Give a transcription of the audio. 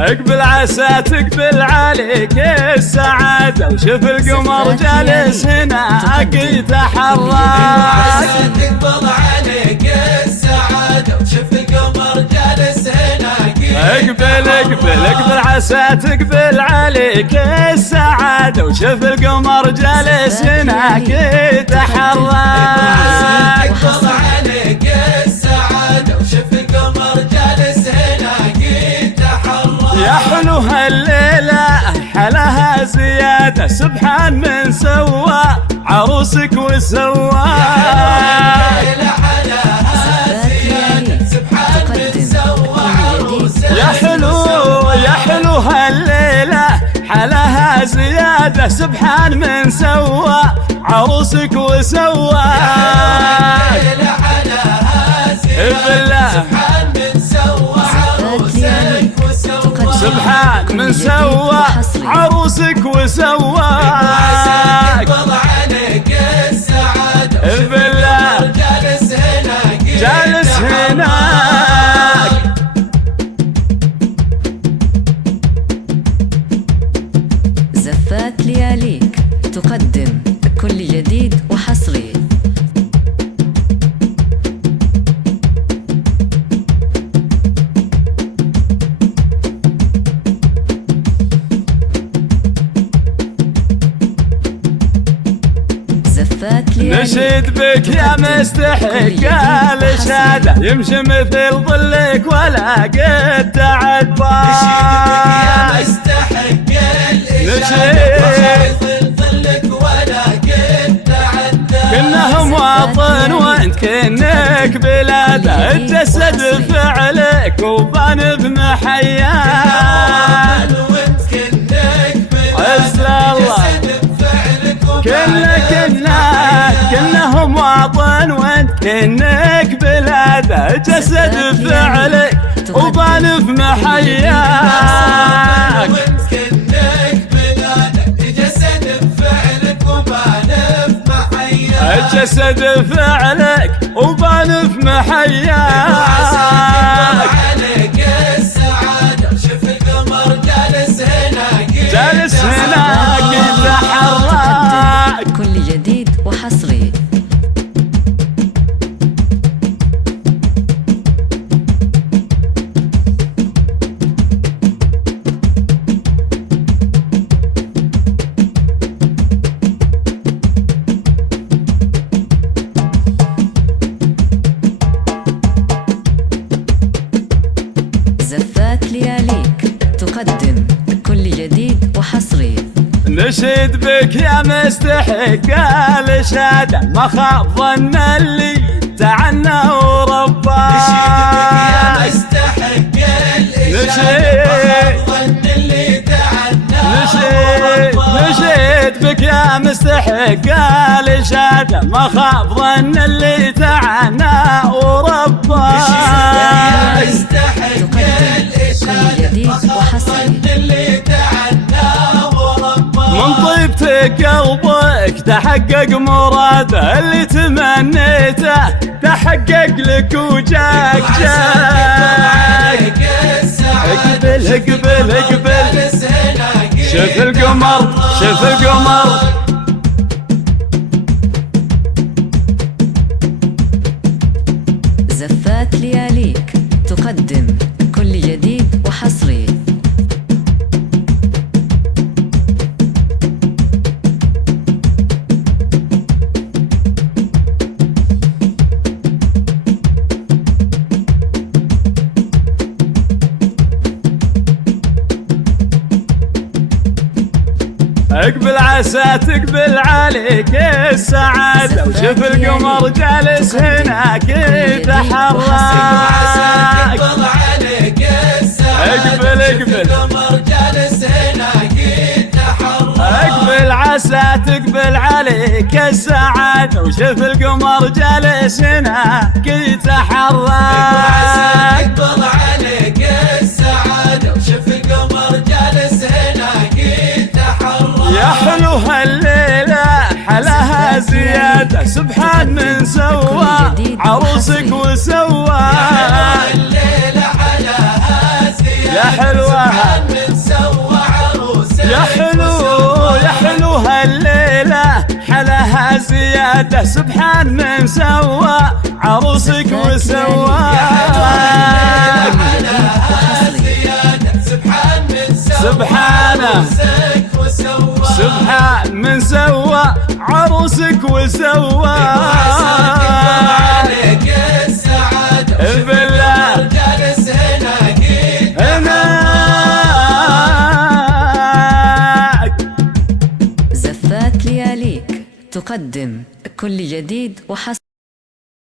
اقبل عسى تقبل عليك السعادة، وشوف القمر جالس هناك يتحرك. تقبل عليك السعادة، وشوف القمر جالس هناك. اقبل عسى تقبل عليك السعادة، وشوف القمر جالس هناك يتحرك. تقبل عليك السعادة، وشوف القمر جالس هناك يتحرك. يا حلو هالليلة حلاها زيادة، سبحان من سوى عروسك وسواك. يا حلو هالليلة حلاها زيادة، سبحان من سوى عروسك وسواك. سبحان من سوى عروسك وسواك. تقبل عليك السعادة، بالله جالس هناك جالس هناك. زفات لياليك تقدم كل جديد وحصري. نشيد بك يا مستحق الإشادة، يمشي مثل ظلك ولا قد تعبى. يا مستحق الإشادة، مثل ظلك ولا قد تعدى. كنه مواطن وانت كنك بلاده، تجسد فعلك وبان بمحياك. كنه مواطن وانت كنك بلاده، جسد فعلك وبان بمحياك. جسد فعلك وبان بمحياك. عليك السعادة، شوف القمر جالس هناك جالس هناك يتحرك. كل جديد وحصري. زفات لياليك تقدم كل جديد وحصري. نشيد بك يا مستحق الإشادة، ما خاب ظن اللي تعنى ورباه. نشيد بك يا مستحق الإشادة، ما خاب ظن اللي تعنى ورباه. نشيد بك يا مستحق الإشادة، ما خاب ظن اللي تعنى ورباه. نشيد بك يا مستحق الإشادة، ما خاب ظن اللي تعنى ورباه. من طيبتك قلبك تحقق مراده، اللي تمنيته تحقق لك وجاك جاك. اقبل شوف القمر شوف القمر. زفات لياليك تقدم كل جديد وحصري. اقبل عسى تقبل عليك السعادة، وشوف القمر جالس هناك يتحرك. تقبل عليك السعادة، القمر جالس هناك يتحرك. اقبل عسى تقبل عليك السعادة، وشوف القمر جالس هناك يتحرك. تقبل عليك السعادة، وشوف القمر جالس هناك يتحرك. يا حلو هالليلة حلاها زيادة، سبحان من سوى عروسك وسواك. الليلة حلاها زيادة، يا حلوة الليلة حلاها زيادة سبحان من سوى عروسك وسوى سبحانه سبحان من سوى عروسك وسوى عليك السعادة بالله جالس هناك. زفات لياليك تقدم كل جديد وحصري.